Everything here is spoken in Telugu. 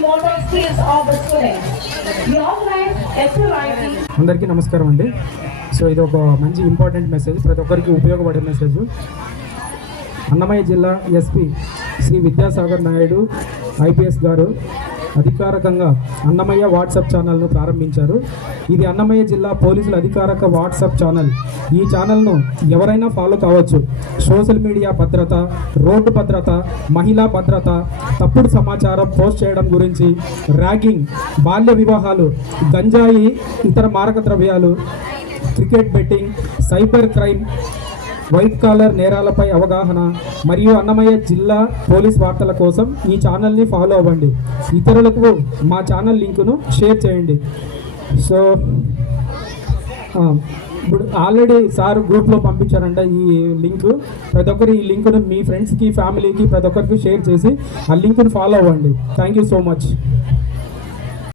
motor skills of the students. We organize SLIT. అందరికీ నమస్కారం అండి. సో ఇది ఒక మంచి ఇంపార్టెంట్ మెసేజ్, ప్రతి ఒక్కరికి ఉపయోగపడే మెసేజ్. అన్నమయ్య జిల్లా ఎస్పీ శ్రీ విద్యాసాగర్ నాయుడు ఐపీఎస్ గారు అధికారికంగా అన్నమయ్య వాట్సాప్ ఛానల్ను ప్రారంభించారు. ఇది అన్నమయ్య జిల్లా పోలీసుల అధికారిక వాట్సాప్ ఛానల్. ఈ ఛానల్ను ఎవరైనా ఫాలో కావచ్చు. సోషల్ మీడియా భద్రత, రోడ్డు భద్రత, మహిళా భద్రత, తప్పుడు సమాచారం పోస్ట్ చేయడం గురించి, ర్యాగింగ్, బాల్య వివాహాలు, గంజాయి, ఇతర మారక ద్రవ్యాలు, cricket betting, cyber crime, white collar నేరాలపై అవగాహన మరియు అన్నమయ్య జిల్లా పోలీస్ వార్తల కోసం ఈ ఛానల్ని ఫాలో అవ్వండి. ఇతరులకు మా ఛానల్ లింకును షేర్ చేయండి. సో ఇప్పుడు ఆల్రెడీ సార్ గ్రూప్లో పంపించారంట ఈ లింక్. ప్రతి ఒక్కరు ఈ లింకును మీ ఫ్రెండ్స్కి, ఫ్యామిలీకి ప్రతి ఒక్కరికి షేర్ చేసి ఆ లింకును ఫాలో అవ్వండి. Thank you so much.